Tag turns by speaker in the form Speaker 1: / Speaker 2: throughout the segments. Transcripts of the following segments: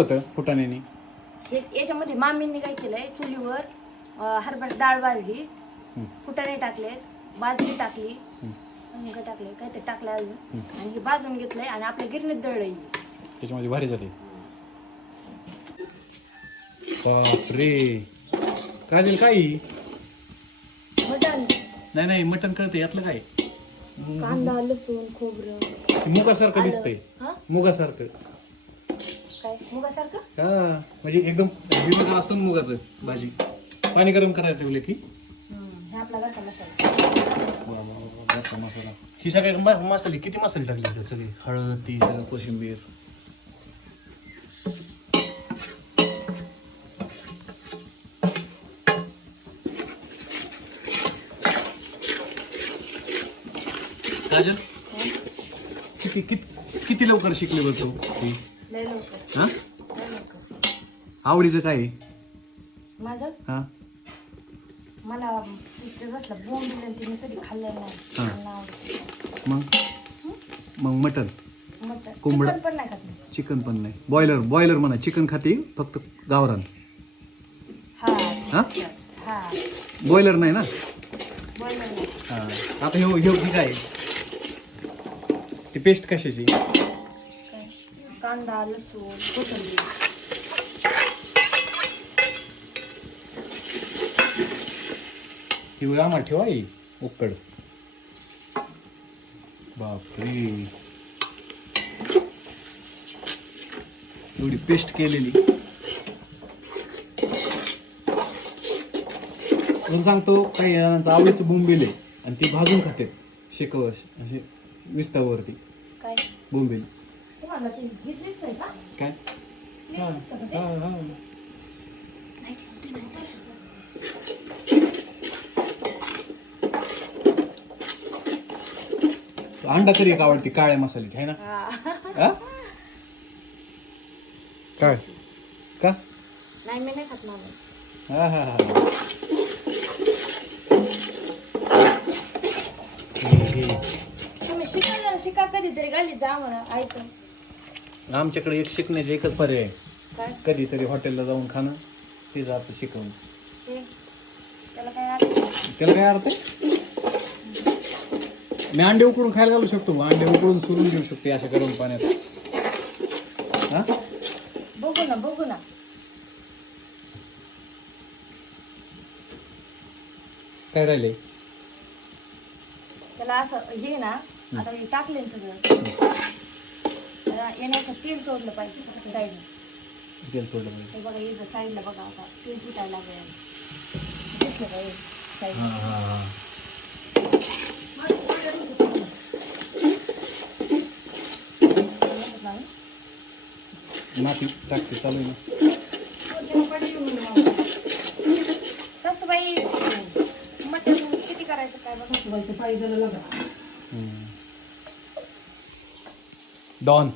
Speaker 1: होतं फुटाण्याने.
Speaker 2: हे याच्यामध्ये मामींनी काय केलंय चुलीवर अं, हरभरा डाळ भाजली
Speaker 1: हं.
Speaker 2: फुटाणे टाकले बाजरी टाकली
Speaker 1: हं.
Speaker 2: आणि काय टाकले काय ते टाकलं अजून आणि हे भाजून घेतलंय आणि आपल्या गिरणीत दळलंय.
Speaker 1: त्याच्यामध्ये भारी झाली. बापरे. काजल काय
Speaker 2: मटण.
Speaker 1: नाही नाही मटण कळतं यातलं काय
Speaker 2: कांदा लसूण खोबरं.
Speaker 1: मुगासारखं दिसतंय.
Speaker 2: हा?
Speaker 1: मुगासारखं.
Speaker 2: काय? मुगासारखं?
Speaker 1: हा म्हणजे एकदम विभागात असतो ना मुगाचं भाजी. पाणी गरम करायला ठेवले की.
Speaker 2: हे आपला घरचा मसाला.
Speaker 1: वा, वा, वा, घरचा मसाला. ही सगळे म- मसाले किती मसाले टाकले त्यात सगळे हळद ती सगळं कोशिंबीर. काजल किती किती किती लवकर शिकले बघ तू? हे? हा? आवडीचं काय आहे?
Speaker 2: माझं?
Speaker 1: हा.
Speaker 2: मला इथे बसलं बोंब दिलं ते मी कधी खाल्लं नाही.
Speaker 1: हा.
Speaker 2: मला आवडतं.
Speaker 1: मग? मग मटन
Speaker 2: मटण.
Speaker 1: कोंबडा.
Speaker 2: चिकन पण नाही खात मी.
Speaker 1: चिकन पण नाही. बॉयलर बॉयलर म्हणा चिकन खाते फक्त गावरान.
Speaker 2: हा.
Speaker 1: हा?
Speaker 2: हा.
Speaker 1: बॉयलर नाही ना?
Speaker 2: बोल
Speaker 1: हा. आता हे हे हे काय? ती पेस्ट कशाची?
Speaker 2: काय कांदा लसूण कोथिंबीर.
Speaker 1: ही वय आम्हाला ठेवा ही उकड. बापरे. एवढी पेस्ट केलेली. अजून सांगतो काही जणांचं आवडीचं बोंबील आहे आणि ती भाजून खाते. शेकव असे विस्तावरती.
Speaker 2: काय?
Speaker 1: बोंबील.
Speaker 2: तुम्हाला ते घेतलीच नाही का?
Speaker 1: काय? हा, हा, हा. अंडा तरी एक आवडते काळ्या मसाल्याची आहे ना? हा? काय? का?
Speaker 2: नाही मी नाही खात
Speaker 1: हा, हा, हा. हे, हे.
Speaker 2: तुम्ही शिकायला शिका कधीतरी गाली जा म्हणा ऐकून.
Speaker 1: आमच्याकडे एक शिकण्याचे एकच पर्याय आहे.
Speaker 2: काय?
Speaker 1: कधीतरी हॉटेलला जाऊन खाणं ते जातं शिकवून.
Speaker 2: ते? त्याला काय अर्थ
Speaker 1: त्याला काय अर्थ आहे मी अंडे उकडून खायला घालू शकतो अंडे उकडून सुरून घेऊ शकते अशा गरम पाण्यात. हा?
Speaker 2: बघू ना बघू ना.
Speaker 1: काय राहिले?
Speaker 2: त्याला असं हे ना आता हे टाकले सगळं. त्याला येण्याचं तेल सोडलं पाहिजे साईडला
Speaker 1: तेल सोडलं पाहिजे.
Speaker 2: हे बघा इथं साईडला बघा आता तेल सुटायला लागलं दिसलं का हे? साईड
Speaker 1: हा हा हा. माती टाकते चालू आहे ना.
Speaker 2: सासूबाई मटण किती करायचं काय बघा?
Speaker 1: डॉन.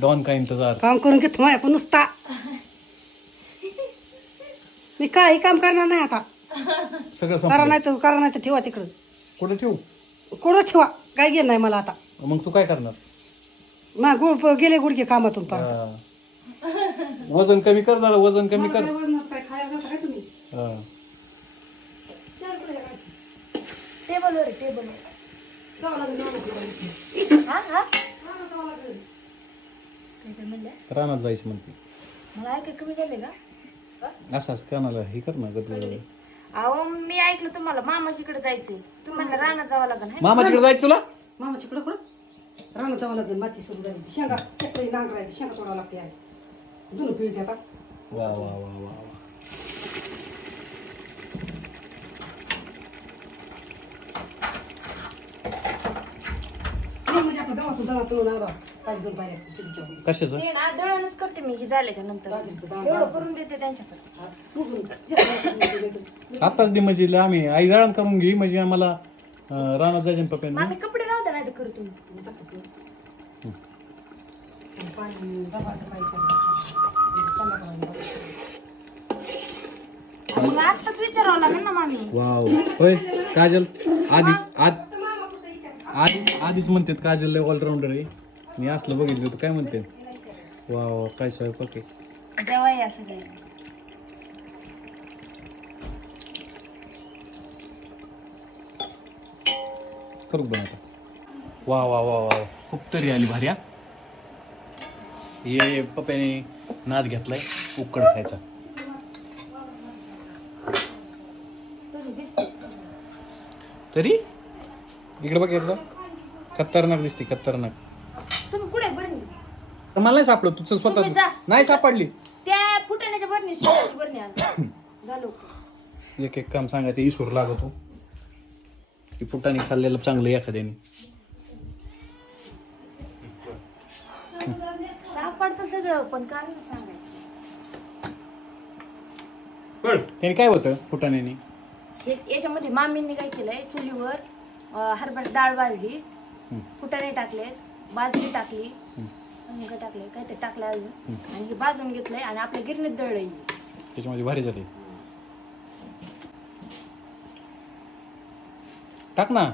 Speaker 1: डॉन का इंतजार?
Speaker 3: काम करून घेतो माझ्याकडून नुसता. मी काही काम करणार नाही आता.
Speaker 1: सगळं
Speaker 3: करा
Speaker 1: संपलं.
Speaker 3: नाही तर करा नाही तर ठेवा तिकडं.
Speaker 1: कुठे ठेवू?
Speaker 3: कुठं ठेवा? काय घेणं नाही मला आता.
Speaker 1: मग तू काय करणार?
Speaker 3: मा गुड गेले गुडके कामातून परत
Speaker 1: हा. वजन कमी कर जरा वजन कमी कर. हा.
Speaker 2: टेबलवर टेबल हा हा. काय काय म्हणल्या
Speaker 1: रानात जायचं म्हणते.
Speaker 2: मला ऐकाय कमी झाले का?
Speaker 1: असं असं कानाला हे कर ना
Speaker 2: अहो मी ऐकलं तुम्हाला मामाजीकडे जायचंय. तुम्ही म्हणलं रानात जावं लागेल हाय?
Speaker 1: मामाच्याकडे जायचं तुला?
Speaker 3: मामा तिकडं कुठं? रानात जावं लागेल माती सुरू झाली शेंगा चक्री नांगरायची शेंगा तोडावं लागते आहे जुनं पिळते आता.
Speaker 1: वा वा वा वा
Speaker 3: म्हणजे आपलं गावातून दळातून आला. पाच दोन
Speaker 1: कशाचं?
Speaker 2: ते ना दळणच करते मी हे झाल्याच्यानंतर.
Speaker 3: बाजरीचं
Speaker 2: एवढं करून देते त्यांच्याकडे.
Speaker 1: आताच दे म्हणजे आम्ही आई जळण करून घे म्हणजे आम्हाला अं, रानात जायचं ना पप्पांनी
Speaker 2: आम्ही कपडे राहू द्या नाही तर करू तुम्ही.
Speaker 3: पाणी दबाचं पाणी करायचं
Speaker 2: मग आत्ताच विचारावं लागेल ना मामी.
Speaker 1: वाव. होय काजल आधीच आध आधी आधीच म्हणतात काजल ऑलराऊंडर आहे. मी असलं बघितलं तर काय म्हणते? वा वा काय स्वयंपाक आहे?
Speaker 2: जेव्हा या सगळे.
Speaker 1: करू बनवता वा वा वा वा खूप तरी आली भारी हा. ये पप्याने नाद घेतलाय उकड खायचा. तरी? इकडे बघ एकदा. खतरनाक दिसते खतरनाक.
Speaker 2: तुम्ही कुठे बरणी
Speaker 1: तर मला नाही सापडलं तुझं
Speaker 2: तुम्ही
Speaker 1: स्वतः
Speaker 2: जा.
Speaker 1: नाही सापडली.
Speaker 2: त्या फुटाण्याच्या बरणी शेणाची बरणी झालो
Speaker 1: एक एक काम सांगा ते इसूर लागतो. की फुटाने खाल्लेलं चांगलं एखाद्याने.
Speaker 2: सापडतं सगळं पण काय सांगायचं.
Speaker 1: त्याने काय होतं फुटाण्याने?
Speaker 2: हे याच्यामध्ये मामींनी काय केलंय चुलीवर अं, हरभरा डाळ भाजली
Speaker 1: हं.
Speaker 2: फुटाणे टाकले बाजरी टाकली. अजून काय टाकलंय काय ते टाकलं अजून आणि हे भाजून घेतलंय आणि आपल्या गिरणीत दळलंय
Speaker 1: त्याच्यामध्ये भारी झाले. टाक ना.